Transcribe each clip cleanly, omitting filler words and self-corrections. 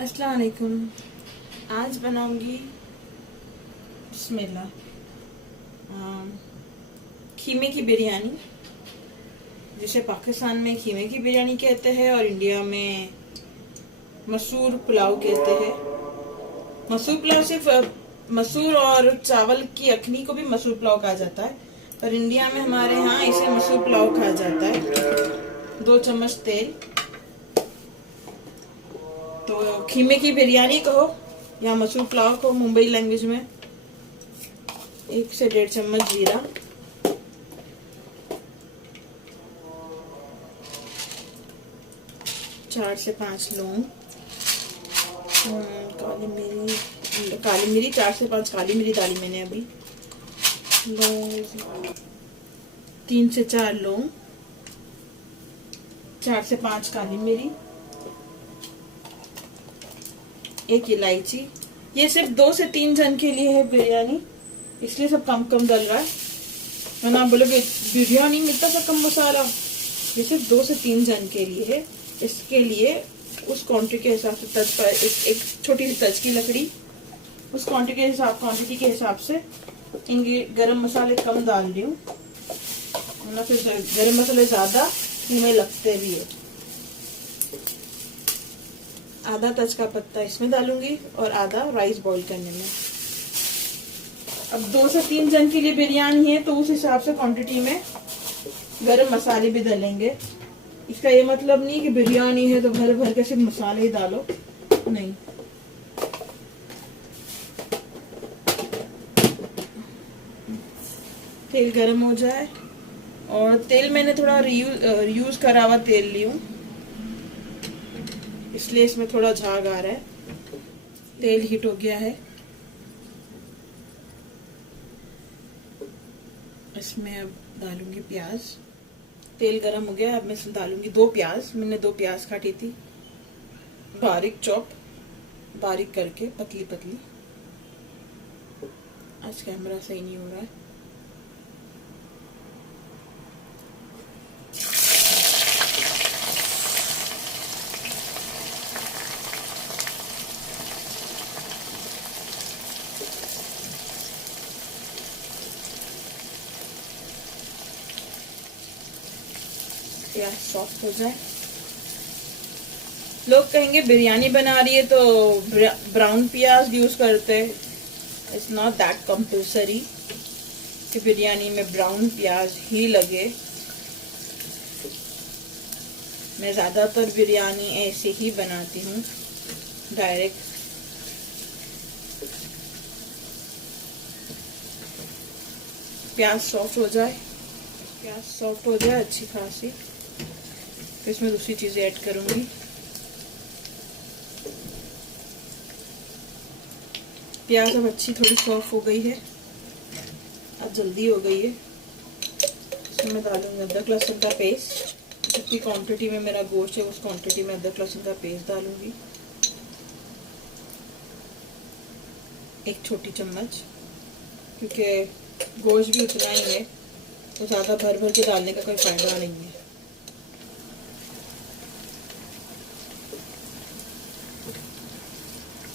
अस्सलाम वालेकुम। आज बनाऊंगी बिस्मिल्लाह खीमे की बिरयानी, जिसे पाकिस्तान में खीमे की बिरयानी कहते हैं और इंडिया में मसूर पुलाव कहते हैं। मसूर पुलाव सिर्फ मसूर और चावल की अखनी को भी मसूर पुलाव कहा जाता है, पर इंडिया में हमारे यहाँ इसे मसूर पुलाव कहा जाता है। 2 चम्मच तेल, तो खीमे की बिरयानी कहो या मसूर पुलाव कहो मुंबई लैंग्वेज में। 1 से 1.5 चम्मच जीरा, चार से 5 लौंग, काली मिरी 4 से 5 काली मिरी डाली मैंने अभी। 3 से 4 लौंग, 4 से 5 काली मिरी, 1 इलायची। ये सिर्फ 2 से 3 जन के लिए है बिरयानी, इसलिए सब कम कम डल रहा है। वरना बोले बिरयानी में इतना सा कम मसाला, ये सिर्फ 2 से 3 जन के लिए है। इसके लिए उस क्वांटिटी के हिसाब से तज पर एक छोटी सी तज की लकड़ी, उस क्वांटिटी के हिसाब से इनके गरम मसाले कम डाल रही हूँ, वरना फिर गरम मसाले ज्यादा इनमें लगते भी है। आधा तेज का पत्ता इसमें डालूंगी और आधा राइस बॉईल करने में। अब 2 से 3 जन के लिए बिरयानी है, तो उस हिसाब से क्वांटिटी में गरम मसाले भी डालेंगे। इसका ये मतलब नहीं कि बिरयानी है तो भर भर के सिर्फ मसाले ही डालो, नहीं। तेल गरम हो जाए, और तेल मैंने थोड़ा यूज करा हुआ तेल ली हूँ, इसलिए इसमें थोड़ा झाग आ रहा है। तेल हीट हो गया है, इसमें अब डालूंगी प्याज। तेल गरम हो गया, अब मैं इसमें डालूंगी 2 प्याज। मैंने 2 प्याज काटी थी, बारीक चॉप, बारीक करके, पतली पतली। आज कैमरा सही नहीं हो रहा है। प्याज सॉफ्ट हो जाए, लोग कहेंगे बिरयानी बना रही है तो ब्राउन प्याज यूज करते हैं। इट्स नॉट दैट कंपल्सरी कि बिरयानी में ब्राउन प्याज ही लगे। मैं ज्यादातर बिरयानी ऐसे ही बनाती हूँ, डायरेक्ट। प्याज सॉफ्ट हो जाए, अच्छी खासी, फिर इसमें दूसरी चीजें ऐड करूंगी। प्याज अब अच्छी थोड़ी सॉफ्ट हो गई है, अब जल्दी हो गई है। इसमें मैं डालूंगी अदरक लहसुन का पेस्ट। जितनी क्वांटिटी में मेरा गोश्त है उस क्वांटिटी में अदरक लहसुन का पेस्ट डालूंगी, 1 छोटी चम्मच, क्योंकि गोश्त भी उतना ही है तो ज्यादा भर भर के डालने का कोई फायदा नहीं है।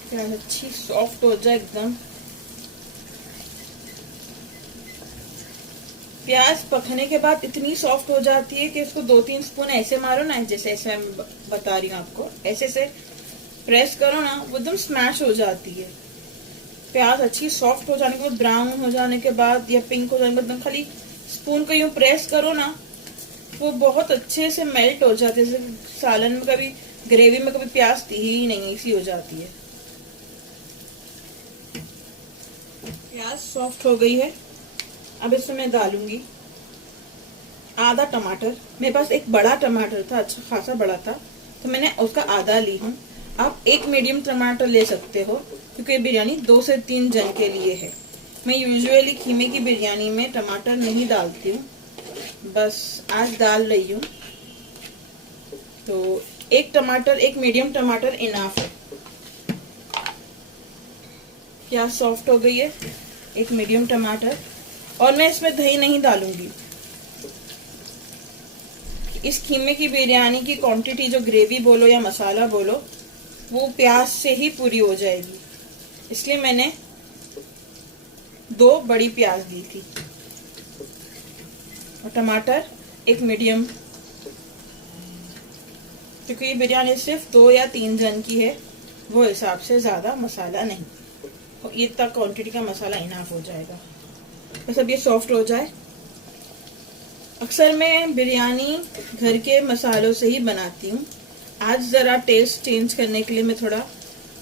प्याज अच्छी सॉफ्ट हो जाए एकदम। प्याज पकने के बाद इतनी सॉफ्ट हो जाती है कि उसको 2-3 स्पून ऐसे मारो ना, जैसे ऐसे मैं बता रही हूँ आपको, ऐसे से प्रेस करो ना, वो एकदम स्मैश हो जाती है। प्याज अच्छी सॉफ्ट हो जाने के बाद, ब्राउन हो जाने के बाद या पिंक हो जाने के बाद, एकदम खाली स्पून को यूं प्रेस करो ना, वो बहुत अच्छे से मेल्ट हो जाती है। जैसे सालन में कभी, ग्रेवी में कभी प्याज थी ही नहीं, ऐसी हो जाती है। प्याज सॉफ्ट हो गई है, अब इसमें मैं डालूंगी आधा टमाटर। मेरे पास एक बड़ा टमाटर था, अच्छा खासा बड़ा था, तो मैंने उसका आधा ली हूँ। आप 1 मीडियम टमाटर ले सकते हो, क्योंकि बिरयानी 2 से 3 जन के लिए है। मैं यूजुअली खीमे की बिरयानी में टमाटर नहीं डालती हूँ, बस आज डाल रही हूँ। तो 1 मीडियम टमाटर इनाफ है। प्याज सॉफ्ट हो गई है, 1 मीडियम टमाटर, और मैं इसमें दही नहीं डालूंगी। इस खीमे की बिरयानी की क्वांटिटी, जो ग्रेवी बोलो या मसाला बोलो, वो प्याज से ही पूरी हो जाएगी, इसलिए मैंने 2 बड़ी प्याज ली थी और टमाटर एक मीडियम, क्योंकि ये बिरयानी सिर्फ 2 या 3 जन की है, वो हिसाब से ज़्यादा मसाला नहीं, और इतना क्वांटिटी का मसाला इनाफ हो जाएगा। बस अब ये सॉफ्ट हो जाए। अक्सर मैं बिरयानी घर के मसालों से ही बनाती हूँ। आज ज़रा टेस्ट चेंज करने के लिए मैं थोड़ा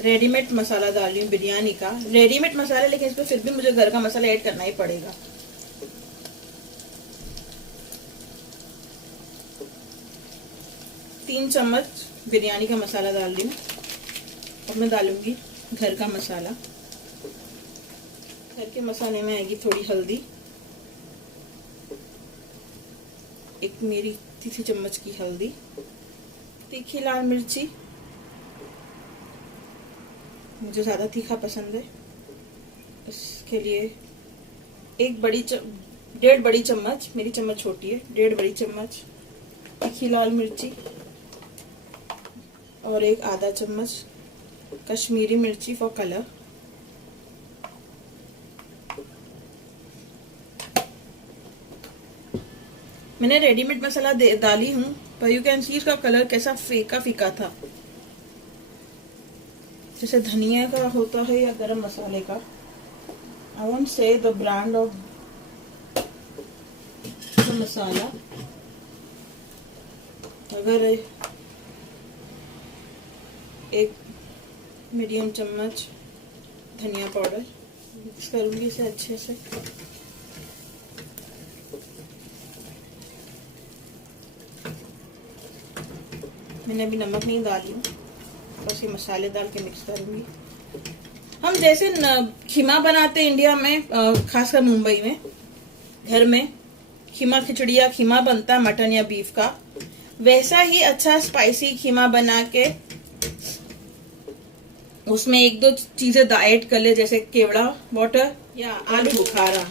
रेडीमेड मसाला डाल रही हूँ बिरयानी का। रेडीमेड मसाला, लेकिन इसमें फिर भी मुझे घर का मसाला ऐड करना ही पड़ेगा। तीन चम्मच बिरयानी का मसाला डाल रही हूँ। अब मैं डालूंगी घर का मसाला। घर के मसाले में आएगी थोड़ी हल्दी, एक मेरी तीसरी चम्मच की हल्दी, तीखी लाल मिर्ची, मुझे ज़्यादा तीखा पसंद है, इसके लिए 1.5 बड़ी चम्मच, मेरी चम्मच छोटी है, 1.5 बड़ी चम्मच तीखी लाल मिर्ची, और एक आधा चम्मच कश्मीरी मिर्ची फॉर कलर। मैंने रेडीमेड मसाला डाली हूँ, पर यू कैन सी इसका कलर कैसा फीका फीका था, जैसे धनिया का होता है या गरम मसाले का। I won't say the brand of the masala. अगर एक मीडियम चम्मच धनिया पाउडर मिक्स करूंगी इसे अच्छे से। मैंने अभी नमक नहीं डाली हूँ, बस ये मसाले डाल के मिक्स करूंगी। हम जैसे खीमा बनाते हैं इंडिया में, खासकर मुंबई में, घर में खीमा खिचड़ी या खीमा बनता है मटन या बीफ का, वैसा ही अच्छा स्पाइसी खीमा बना के उसमें 1-2 चीजें ऐड कर ले, जैसे केवड़ा वाटर या आलू बुखारा।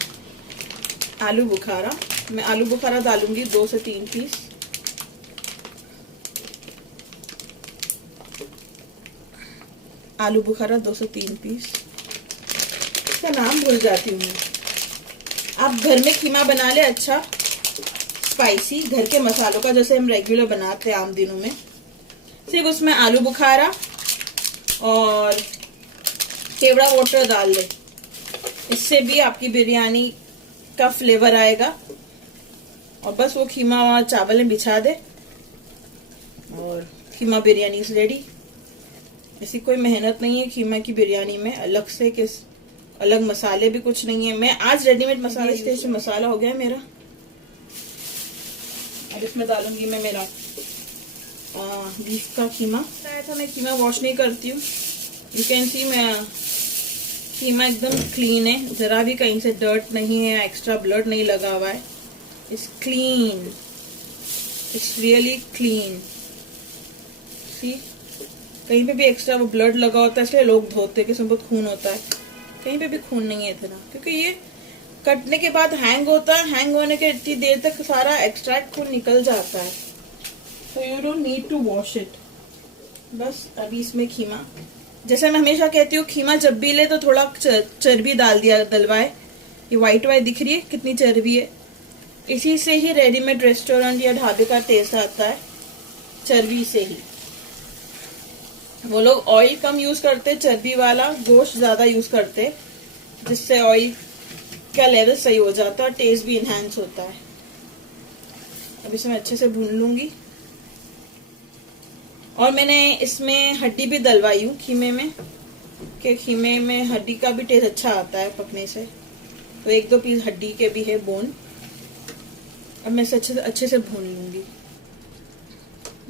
मैं आलू बुखारा डालूंगी 2 से 3 पीस। आलू बुखारा 2 से 3 पीस, इसका नाम भूल जाती हूँ मैं। आप घर में खीमा बना ले अच्छा स्पाइसी, घर के मसालों का, जैसे हम रेगुलर बनाते हैं आम दिनों में। सिर्फ उसमें आलू बुखारा और केवड़ा वाटर डाल ले, इससे भी आपकी बिरयानी का फ्लेवर आएगा। और बस वो खीमा चावल में बिछा दे और खीमा बिरयानी इज रेडी। ऐसी कोई मेहनत नहीं है खीमा की बिरयानी में, अलग से अलग मसाले भी कुछ नहीं है। मैं आज रेडीमेड मसाला, स्टेज मसाला हो गया मेरा। अब इसमें डालूंगी मैं मेरा बीफ का खीमा। बताया था मैं खीमा वॉश नहीं करती हूँ। यू कैन सी मैं खीमा एकदम क्लीन है, जरा भी कहीं से डर्ट नहीं है, एक्स्ट्रा ब्लड नहीं लगा हुआ है। It's clean, it's really clean. See, कहीं पे भी एक्स्ट्रा वो ब्लड लगा होता है, इसलिए लोग धोते हैं कि इसमें बहुत खून होता है। कहीं पे भी खून नहीं है इतना, क्योंकि ये कटने के बाद हैंग होता है। हैंग होने के इतनी देर तक सारा एक्सट्रैक्ट खून निकल जाता है, तो you don't need to wash it. बस अभी इसमें खीमा, जैसे मैं हमेशा कहती हूँ, खीमा जब भी ले तो थोड़ा चर्बी डाल दिया, डलवाए। ये वाइट दिख रही है कितनी चर्बी है। इसी से ही रेडीमेड रेस्टोरेंट या ढाबे का टेस्ट आता है, चर्बी से ही। वो लोग ऑयल कम यूज करते, चर्बी वाला गोश्त ज्यादा यूज करते, जिससे ऑयल का लेवल सही हो जाता है और टेस्ट भी इनहेंस होता है। अब इसे मैं अच्छे से भून लूंगी। और मैंने इसमें हड्डी भी डलवाई हूँ खीमे में, कि खीमे में हड्डी का भी टेस्ट अच्छा आता है पकने से। तो 1-2 पीस हड्डी के भी है बोन। अब मैं इसे अच्छे से भून लूंगी।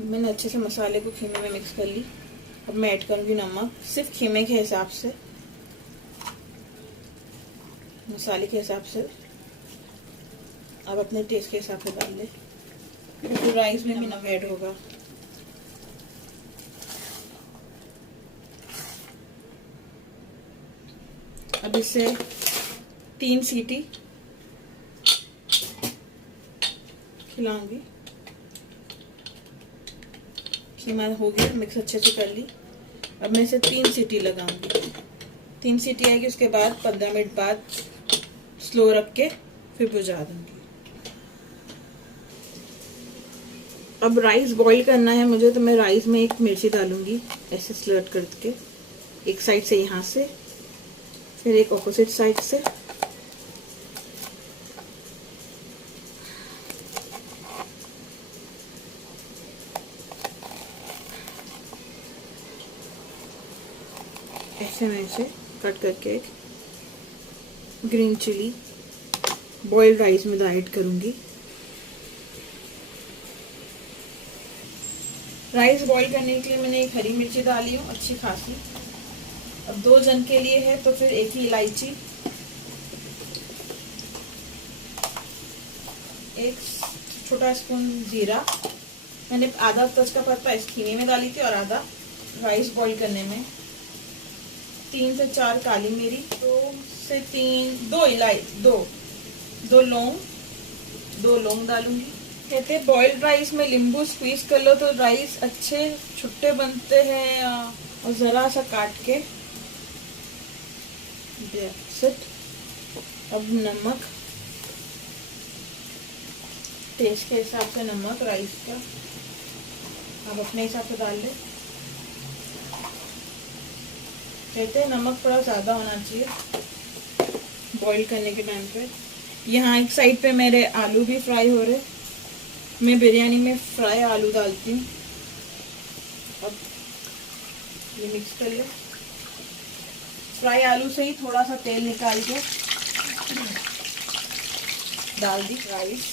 मैंने अच्छे से मसाले को खीमे में मिक्स कर ली। अब मैं ऐड करूंगी नमक, सिर्फ खीमे के हिसाब से, मसाले के हिसाब से। अब अपने टेस्ट के हिसाब से डाल ले, क्योंकि राइस में भी नमक ऐड होगा। अब इसे 3 सीटी खिलाऊंगी। खीमा हो गया, मिक्स अच्छे से कर ली। अब मैं इसे 3 सीटी लगाऊंगी। 3 सीटी आएगी, उसके बाद 15 मिनट बाद स्लो रख के फिर बुझा दूंगी। अब राइस बॉईल करना है मुझे, तो मैं राइस में एक मिर्ची डालूंगी ऐसे स्लर्ट करके, एक साइड से यहाँ से, फिर एक ऑपोजिट साइड से। ऐसे में ऐसे कट करके एक ग्रीन चिली बॉइल्ड राइस में ऐड करूंगी। राइस बॉईल करने के लिए मैंने एक हरी मिर्ची डाली हूँ अच्छी खासी। अब 2 जन के लिए है तो फिर एक ही इलायची, एक छोटा स्पून जीरा, मैंने आधा तेज का पत्ता इस खीमे में डाली थी और आधा राइस बॉईल करने में, 3 से 4 काली मिरी, 2 से 3 दो लौंग डालूंगी। कहते हैं बॉइल्ड राइस में नींबू स्क्वीज कर लो तो राइस अच्छे छुट्टे बनते हैं, और जरा सा काट के। अब नमक, टेस्ट के हिसाब से नमक राइस का आप अपने हिसाब से डाल लें। कहते हैं नमक थोड़ा ज़्यादा होना चाहिए बॉईल करने के टाइम पे। यहाँ एक साइड पे मेरे आलू भी फ्राई हो रहे, मैं बिरयानी में फ्राई आलू डालती हूँ। अब ये मिक्स कर ले। फ्राई आलू से ही थोड़ा सा तेल निकाल के डाल दी राइस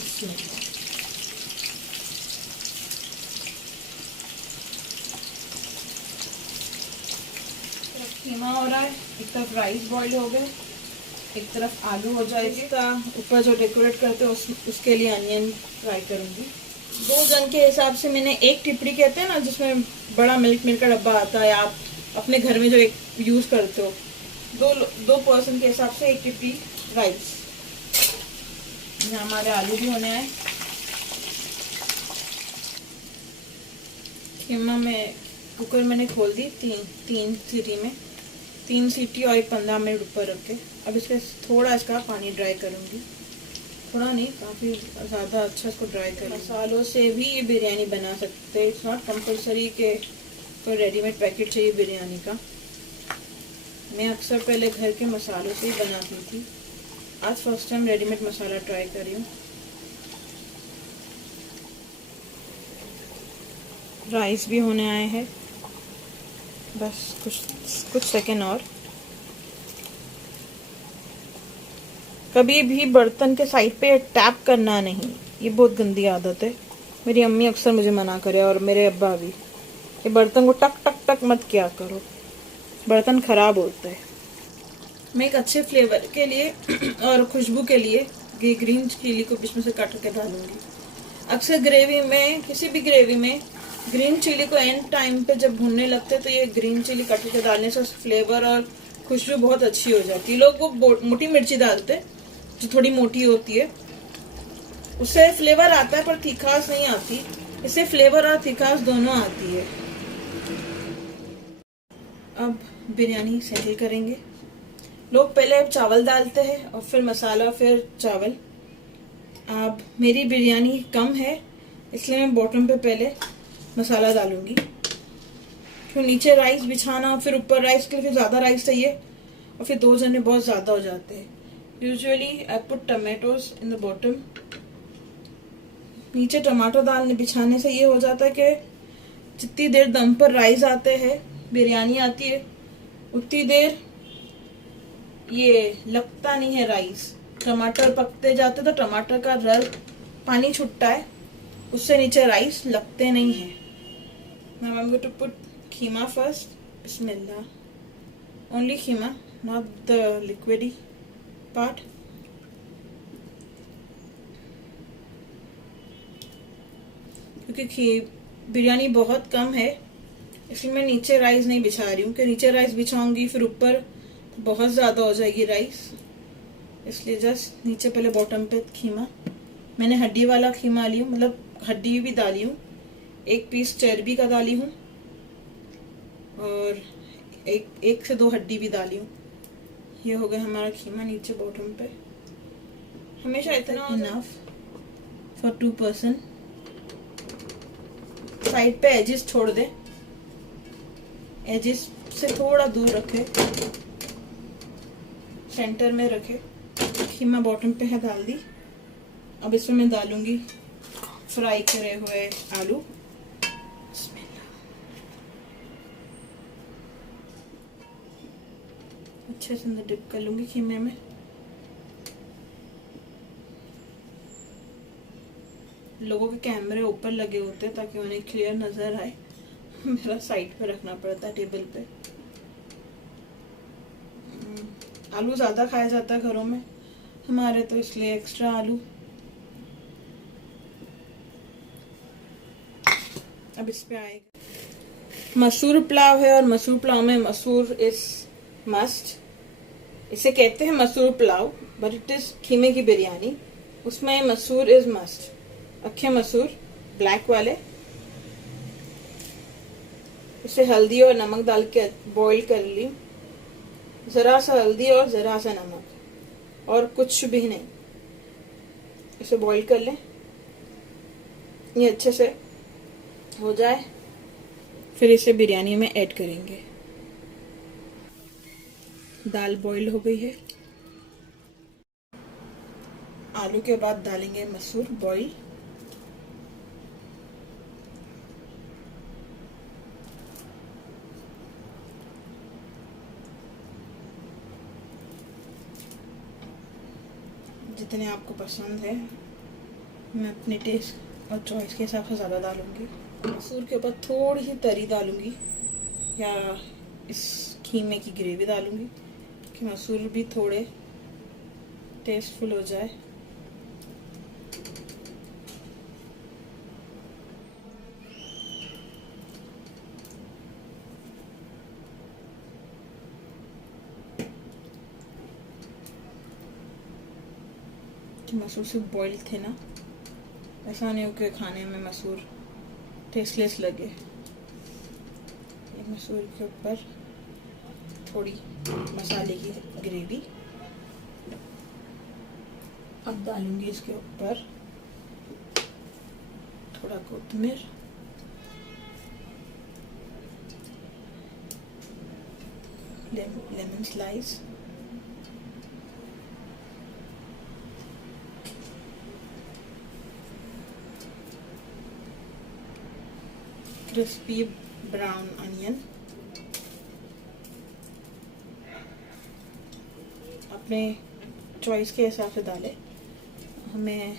इसमें। खीमा हो रहा है, एक तरफ राइस बॉईल हो गए, एक तरफ आलू हो जाएगी। ऊपर जो डेकोरेट करते हैं उसके लिए अनियन फ्राई करूंगी। 2 जन के हिसाब से मैंने 1 टिपड़ी, कहते हैं ना जिसमें बड़ा मिल्क का डब्बा आता है, आप अपने घर में जो एक यूज करते हो, 2 पर्सन के हिसाब से 1 टिपड़ी राइस। यहाँ हमारे आलू भी होने आए। खीमा में कुकर मैंने खोल दी 3 सीटी में, 3 सीटी और 15 मिनट ऊपर रख के। अब थोड़ा इसका पानी ड्राई करूंगी, थोड़ा नहीं काफ़ी ज़्यादा अच्छा इसको ड्राई कर। मसालों से भी ये बिरयानी बना सकते हैं, इट्स नॉट कंपलसरी के कोई रेडीमेड पैकेट चाहिए बिरयानी का। मैं अक्सर पहले घर के मसालों से ही बनाती थी, आज फर्स्ट टाइम रेडीमेड मसाला ट्राई कर रही हूँ। राइस भी होने आए हैं, बस कुछ सेकेंड और। कभी भी बर्तन के साइड पे टैप करना नहीं, ये बहुत गंदी आदत है। मेरी अम्मी अक्सर मुझे मना करे और मेरे अब्बा भी, ये बर्तन को टक टक टक मत किया करो, बर्तन खराब होते हैं। मैं एक अच्छे फ्लेवर के लिए और खुशबू के लिए ये ग्रीन चिली को बीच में से काट के डालूंगी। अक्सर ग्रेवी में, किसी भी ग्रेवी में ग्रीन चिली को एंड टाइम पे जब भूनने लगते तो ये ग्रीन चिली काट के डालने से फ्लेवर और खुशबू बहुत अच्छी हो जाती है। लोग वो मोटी मिर्ची डालते जो थोड़ी मोटी होती है, उससे फ्लेवर आता है पर तीखास नहीं आती, इससे फ्लेवर और तीखास दोनों आती है। अब बिरयानी सेटल करेंगे। लोग पहले चावल डालते हैं और फिर मसाला फिर चावल। अब मेरी बिरयानी कम है इसलिए मैं बॉटम पे पहले मसाला डालूंगी, फिर नीचे राइस बिछाना और फिर ऊपर राइस के लिए फिर ज़्यादा राइस चाहिए और फिर 2 जने बहुत ज़्यादा हो जाते हैं। Usually I put tomatoes in the bottom. नीचे टमाटो डालने बिछाने से ये हो जाता है कि जितनी देर दम पर राइस आते हैं, बिरयानी आती है, उतनी देर ये लगता नहीं है राइस। टमाटर पकते जाते तो टमाटर का रस पानी छुटता है, उससे नीचे राइस लगते नहीं है। Now I'm going to put keema first. Bismillah. Only keema, not the liquidy part. क्योंकि बिरयानी बहुत कम है इसलिए मैं नीचे राइस नहीं बिछा रही हूँ, कि नीचे राइस बिछाऊंगी फिर ऊपर तो बहुत ज़्यादा हो जाएगी राइस, इसलिए जस्ट नीचे पहले बॉटम पे खीमा। मैंने हड्डी वाला खीमा ली हूँ, मतलब हड्डी भी डाली हूँ, 1 पीस चर्बी का डाली हूँ। और एक से 2 हड्डी भी डाली हूँ। ये हो गया हमारा खीमा नीचे बॉटम पे। हमेशा इतना इनफ फॉर 2 पर्सन। साइड पे एजेस छोड़ दे, एजेस से थोड़ा दूर रखे, सेंटर में रखे। खीमा बॉटम पे है, डाल दी। अब इसमें मैं डालूंगी फ्राई करे हुए आलू। अच्छे से अंदर डिप कर लूंगी खीमे में। लोगों के कैमरे ऊपर लगे होते हैं ताकि उन्हें क्लियर नजर आए। मेरा साइड पे रखना पड़ता है टेबल पे। आलू ज्यादा खाया जाता है घरों में हमारे, तो इसलिए एक्स्ट्रा आलू। अब इस पे आएगा मसूर पुलाव है, और मसूर पुलाव में मसूर इज मस्ट। इसे कहते हैं मसूर पुलाव, बट इट इज खीमे की बिरयानी। उसमें मसूर इज मस्ट। अक्खे मसूर ब्लैक वाले, इसे हल्दी और नमक डाल के बॉईल कर ली। जरा सा हल्दी और जरा सा नमक और कुछ भी नहीं, इसे बॉईल कर लें। ये अच्छे से हो जाए, फिर इसे बिरयानी में ऐड करेंगे। दाल बॉईल हो गई है। आलू के बाद डालेंगे मसूर बॉईल। जितने आपको पसंद है, मैं अपने टेस्ट और चॉइस के हिसाब से ज़्यादा डालूंगी। मसूर के ऊपर थोड़ी सी तरी डालूंगी, या इस खीमे की ग्रेवी डालूंगी कि मसूर भी थोड़े टेस्टफुल हो जाए। मसूर सिर्फ बॉइल थे ना, ऐसा नहीं हो कि खाने में मसूर टेस्टलेस लगे। ये मसूर के ऊपर थोड़ी मसाले की ग्रेवी। अब डालूंगी इसके ऊपर थोड़ा कोथिमीर, lemon slice, crispy brown onion. अपने चॉइस के हिसाब से डालें, हमें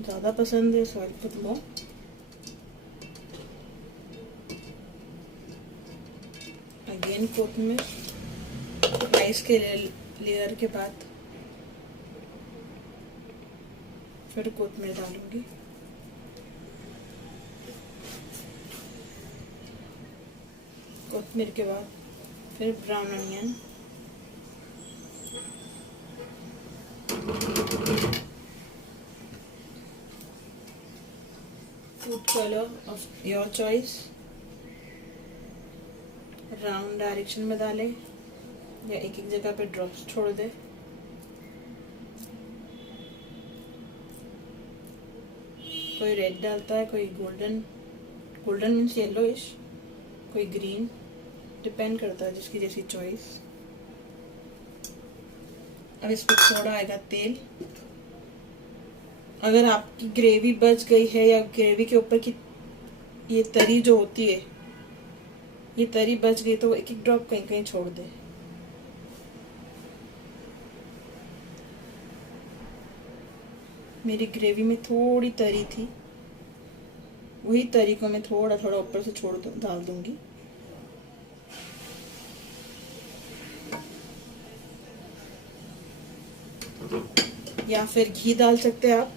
ज़्यादा पसंद है सॉइल पुट मोर। अगेन कोथिमीर, राइस के लेयर के बाद फिर कोथिमीर डालूंगी। कोथिमीर के बाद फिर brown onion, food colour of your choice. Round direction में डालें या एक एक जगह पे ड्रॉप्स छोड़ दें। कोई रेड डालता है, कोई गोल्डन, गोल्डन मीन्स येलोइश, कोई ग्रीन, डिपेंड करता है जिसकी जैसी चॉइस। अब इस पर थोड़ा आएगा तेल। अगर आपकी ग्रेवी बच गई है या ग्रेवी के ऊपर की ये तरी जो होती है, ये तरी बच गई, तो एक एक ड्रॉप कहीं कहीं छोड़ दे। मेरी ग्रेवी में थोड़ी तरी थी, वही तरी को मैं थोड़ा थोड़ा ऊपर से डाल दूंगी। या फिर घी डाल सकते हैं आप।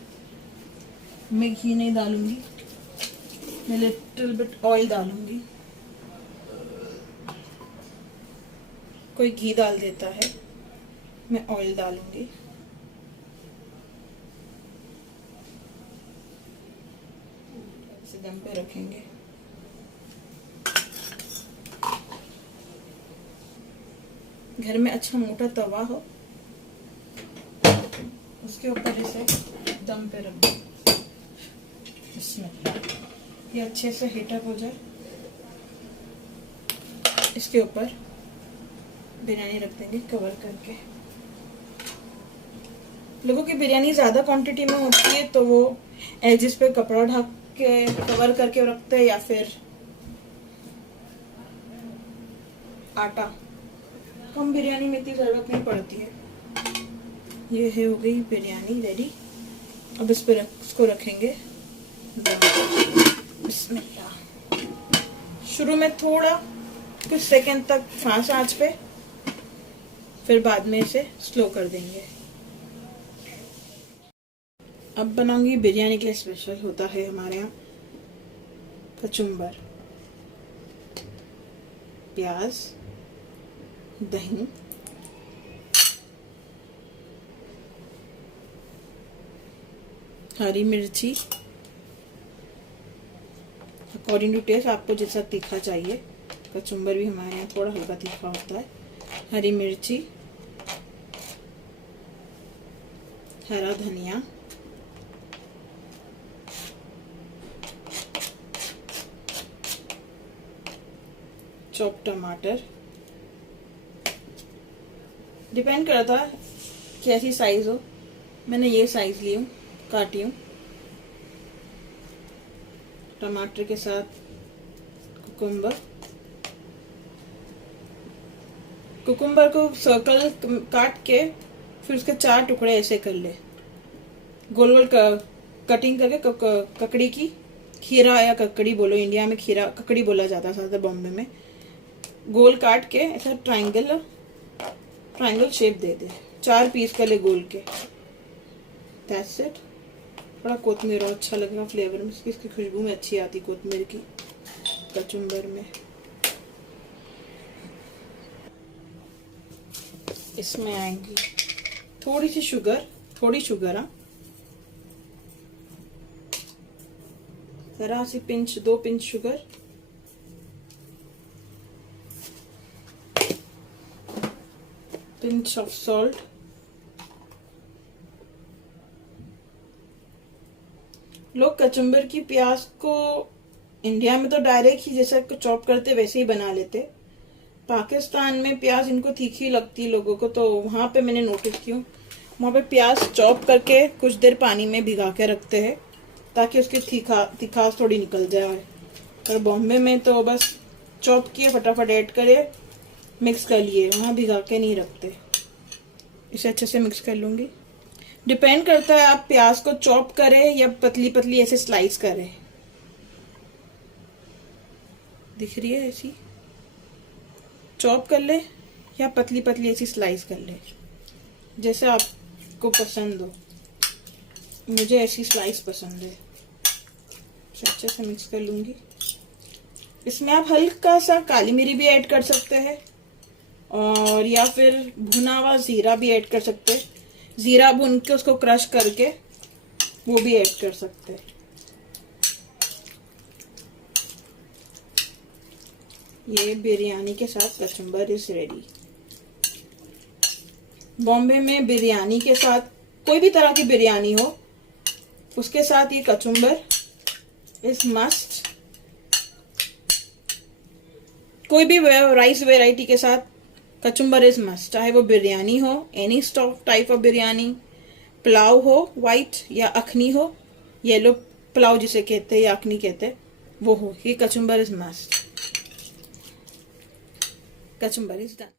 मैं घी नहीं डालूंगी, मैं लिटिल बिट ऑयल डालूंगी। कोई घी डाल देता है, मैं ऑयल डालूंगी। इसे दम पे रखेंगे। घर में अच्छा मोटा तवा हो, उसके ऊपर इसे दम पे रख दो। बिस्मिल्लाह। ये अच्छे से हीटअप हो जाए, इसके ऊपर बिरयानी रख देंगे कवर करके। लोगों की बिरयानी ज़्यादा क्वांटिटी में होती है तो वो एजिस पे कपड़ा ढक के कवर करके रखते हैं, या फिर आटा। कम बिरयानी में इतनी ज़रूरत नहीं पड़ती है। ये है, हो गई बिरयानी रेडी। अब इस पर इसको रखेंगे। बिस्मिल्लाह। शुरू में थोड़ा कुछ सेकंड तक फास्ट आंच पे, फिर बाद में इसे स्लो कर देंगे। अब बनाऊंगी बिरयानी के लिए स्पेशल होता है हमारे यहाँ कचुम्बर, प्याज, दही, हरी मिर्ची, अकॉर्डिंग टू टेस्ट, आपको जैसा तीखा चाहिए। कचुम्बर भी हमारे यहाँ थोड़ा हल्का तीखा होता है। हरी मिर्ची, हरा धनिया, चॉप टमाटर। डिपेंड करता है कैसी साइज हो, मैंने ये साइज ली हूँ, काटी हूँ। टमाटर के साथ कुकुम्बर। कुकुम्बर को सर्कल काट के फिर उसके 4 टुकड़े ऐसे कर ले, गोल गोल कटिंग करके। ककड़ी की, खीरा या ककड़ी बोलो, इंडिया में खीरा ककड़ी बोला जाता है, ज़्यादा बॉम्बे में। गोल काट के ऐसा ट्रायंगल शेप दे दे, 4 पीस कर ले गोल के। That's it. थोड़ा कोतमीर और अच्छा लगेगा फ्लेवर में, इसकी खुशबू में अच्छी आती कोतमीर की कचुम्बर में। इसमें आएंगी थोड़ी सी शुगर, थोड़ी शुगर, हाँ, जरा सी pinch, 2 pinch sugar, pinch of salt. लोग कचुम्बर की प्याज को इंडिया में तो डायरेक्ट ही जैसा चॉप करते वैसे ही बना लेते। पाकिस्तान में प्याज इनको तीखी लगती लोगों को, तो वहां पे मैंने नोटिस किया, वहां पे प्याज चॉप करके कुछ देर पानी में भिगा के रखते हैं ताकि उसकी तीखास थोड़ी निकल जाए। पर बॉम्बे में तो बस चॉप किए, फटाफट ऐड करे, मिक्स कर लिए, वहां भिगा के नहीं रखते। इसे अच्छे से मिक्स कर लूंगी। डिपेंड करता है आप प्याज को चॉप करें या पतली पतली ऐसे स्लाइस करें। दिख रही है, ऐसी चॉप कर ले या पतली पतली ऐसी स्लाइस कर ले, जैसे आपको पसंद हो। मुझे ऐसी स्लाइस पसंद है। अच्छे से मिक्स कर लूंगी। इसमें आप हल्का सा काली मिरी भी ऐड कर सकते हैं, और या फिर भुना हुआ जीरा भी ऐड कर सकते हैं। जीरा भून के उसको क्रश करके वो भी ऐड कर सकते हैं। ये बिरयानी के साथ कचुम्बर इज रेडी। बॉम्बे में बिरयानी के साथ, कोई भी तरह की बिरयानी हो, उसके साथ ये कचुम्बर इज मस्ट। कोई भी राइस वेराइटी के साथ कचुम्बर इज मस्ट, चाहे वो बिरयानी हो, any stock type of biryani, pulao हो वाइट या अखनी हो, येलो पुलाव जिसे कहते हैं या अखनी कहते हैं, वो हो, ये kachumber is must. Kachumber is done.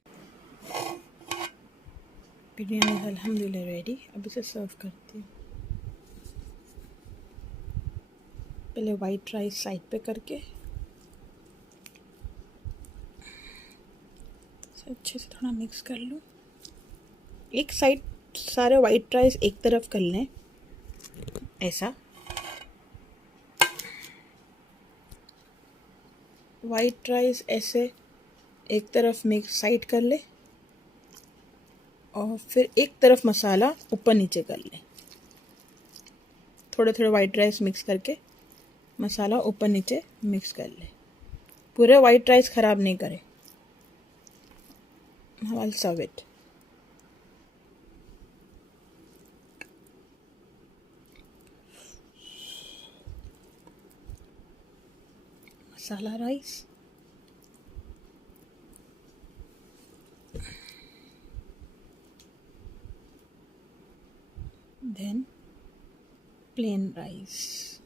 Biryani अल्हम्दुलिल्लाह रेडी। अब इसे सर्व करती हूँ। पहले वाइट राइस साइड पे करके अच्छे से थोड़ा मिक्स कर लूँ। एक साइड सारे वाइट राइस एक तरफ कर लें, ऐसा। वाइट राइस ऐसे एक तरफ मिक्स साइड कर ले, और फिर एक तरफ मसाला ऊपर नीचे कर ले। थोड़े थोड़े वाइट राइस मिक्स करके मसाला ऊपर नीचे मिक्स कर ले। पूरे वाइट राइस ख़राब नहीं करे। Now I'll serve it. Masala rice. Then plain rice.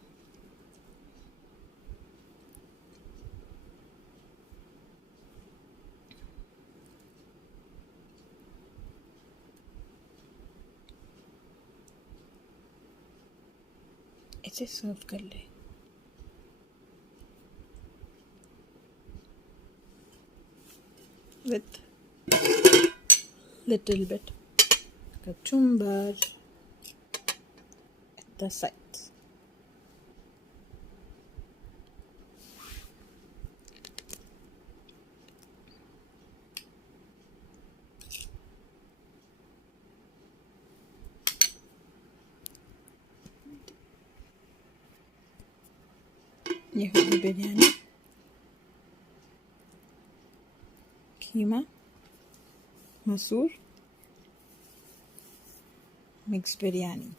इसे सर्व कर ले. With little bit cucumber at the sides. ये होगी बिरयानी. कीमा, मसूर, मिक्स्ड बिरयानी.